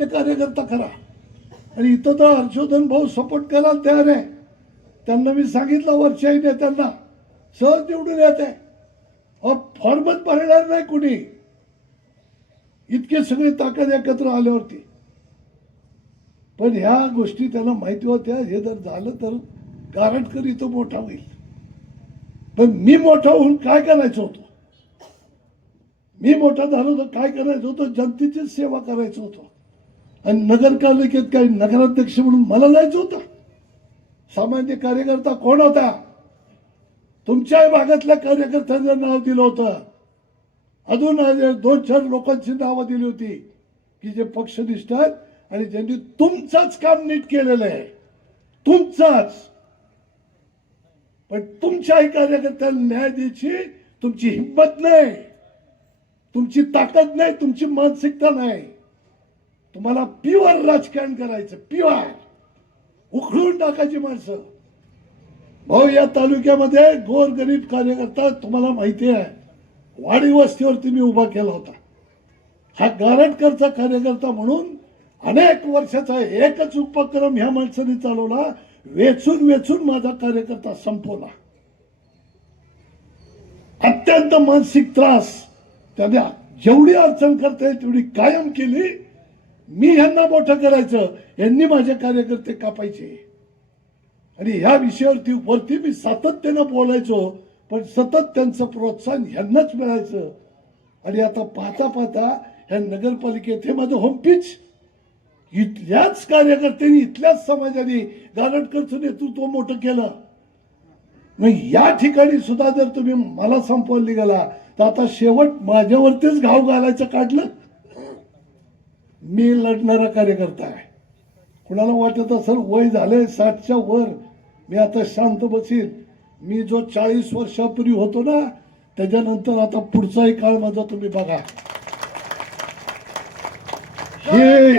सामान्य कार्यकर्ता करा आणि इथं तर हर्षवर्धन भाऊ सपोर्ट करायला तयार आहे. त्यांना मी सांगितलं वर्षाही नेत्यांना सहज निवडून येत आहे. फॉर्मच भरणार नाही कुणी. इतके सगळे ताकद एकत्र आल्यावरती. पण ह्या गोष्टी त्याला माहिती होत्या. हे जर झालं तर गारटकर इथं मोठा होईल. पण मी मोठा होऊन काय करायचं होतं? मी मोठा झालो तर काय करायचं होतं? जनतेची सेवा करायचं होतं. आणि नगरपालिकेत काही नगराध्यक्ष म्हणून मला जायचं होतं. सामान्य कार्यकर्ता कोण होता? तुमच्या भागातल्या कार्यकर्त्यांचं नाव दिलं होतं. अजून दोन चार लोकांची नावं दिली होती की जे पक्षनिष्ठ आहेत आणि ज्यांनी तुमचंच काम नीट केलेलं आहे. तुमचाच. पण तुमच्याही कार्यकर्त्यांना न्याय द्यायची तुमची हिंमत नाही. तुमची ताकद नाही तुमची मानसिकता नाही. तुम्हाला प्युअर राजकारण करायचं प्युअर उखळून टाकायची माणसं. भाऊ या तालुक्यामध्ये गोरगरीब कार्यकर्ता तुम्हाला माहिती आहे वाडी वस्तीवरती मी उभा केला होता. हा गारटकरचा कार्यकर्ता म्हणून अनेक वर्षाचा एकच उपक्रम ह्या माणसाने चालवला वेचून वेचून माझा कार्यकर्ता संपवला. अत्यंत मानसिक त्रास. त्याने जेवढी अडचण करता येईल तेवढी कायम केली. मी यांना मोठं करायचं यांनी माझे कार्यकर्ते कापायचे. आणि ह्या विषयावरती वरती मी सातत्यानं बोलायचो पण सतत त्यांचं प्रोत्साहन ह्यांनाच मिळायचं. आणि आता पाहता पाहता ह्या नगरपालिकेत हे माझं होमपीच इथल्याच कार्यकर्त्यांनी इथल्याच समाजाने गारटकरचं नेतृत्व मोठं केलं. मग या ठिकाणी सुद्धा जर तुम्ही मला संपवून निघाला तर आता शेवट माझ्यावरतीच घाव घालायचं काढलं. मी लढणारा कार्यकर्ता आहे. कुणाला वाटत असेल वय झालंय साठच्या वर मी आता शांत बसील मी जो चाळीस वर्षापूर्वी होतो ना त्याच्यानंतर आता पुढचाही काळ माझा तुम्ही बघा. हे